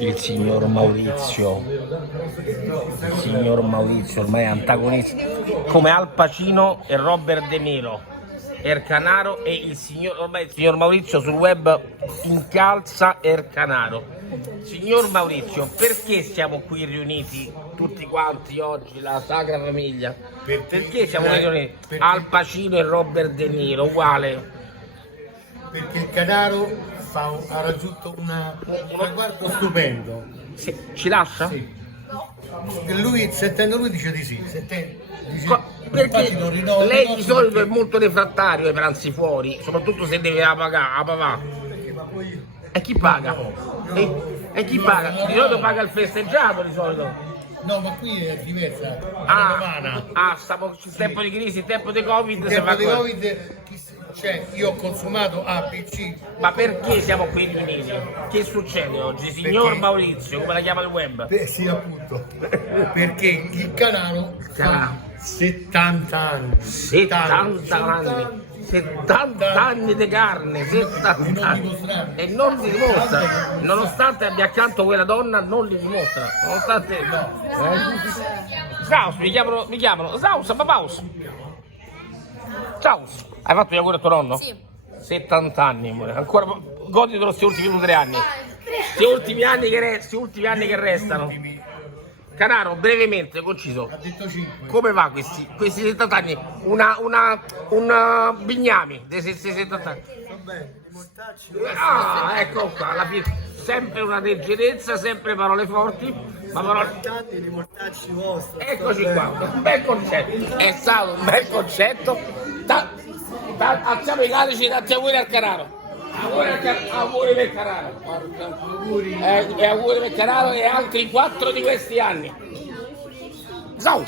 Il signor Maurizio, ormai è antagonista, come Al Pacino e Robert De Niro, Ercanaro e ormai il signor Maurizio sul web incalza Ercanaro. Signor Maurizio, perché siamo qui riuniti tutti quanti oggi, la Sacra Famiglia? Perché siamo riuniti? Al Pacino e Robert De Niro, uguale. Perché il Canaro ha raggiunto un traguardo stupendo. Ci lascia? Sì. Lui, sentendo lui, dice di sì. Perché lei di solito è molto refrattario ai pranzi fuori, soprattutto se deve pagare. E chi paga? E chi paga? Di solito paga il festeggiato di solito. No, ma qui è diversa. Stiamo in tempo di crisi, in tempo di Covid. In tempo di Covid, io ho consumato A, B, C. Ma perché siamo qui riuniti? Che succede oggi, signor Maurizio, come la chiama il web? Sì, appunto. Perché il Canaro ha 70 anni. 70 anni di carne, 70 anni. E non li dimostra, nonostante abbia accanto quella donna, non li dimostra. Nonostante. Zaus, mi chiamano. Zaus, ma Paus. Zaus, hai fatto gli auguri a tuo nonno? Sì. 70 anni, amore. Ancora goditi questi ultimi 2 o 3 anni. Questi ultimi anni che restano. Canaro, brevemente, conciso. Ha detto 5. Come va questi 70 anni? Un bignami dei 70 anni. Vabbè, i mortacci. Ecco qua, alla fine. Sempre una leggerezza, sempre parole forti, ma parole. Anni di mortacci vostri. Eccoci qua, un bel concetto. È stato un bel concetto. Alziamo i calici, tanti auguri al Canaro. Auguri per Canaro. E auguri per Canaro e altri 4 di questi anni. Ciao!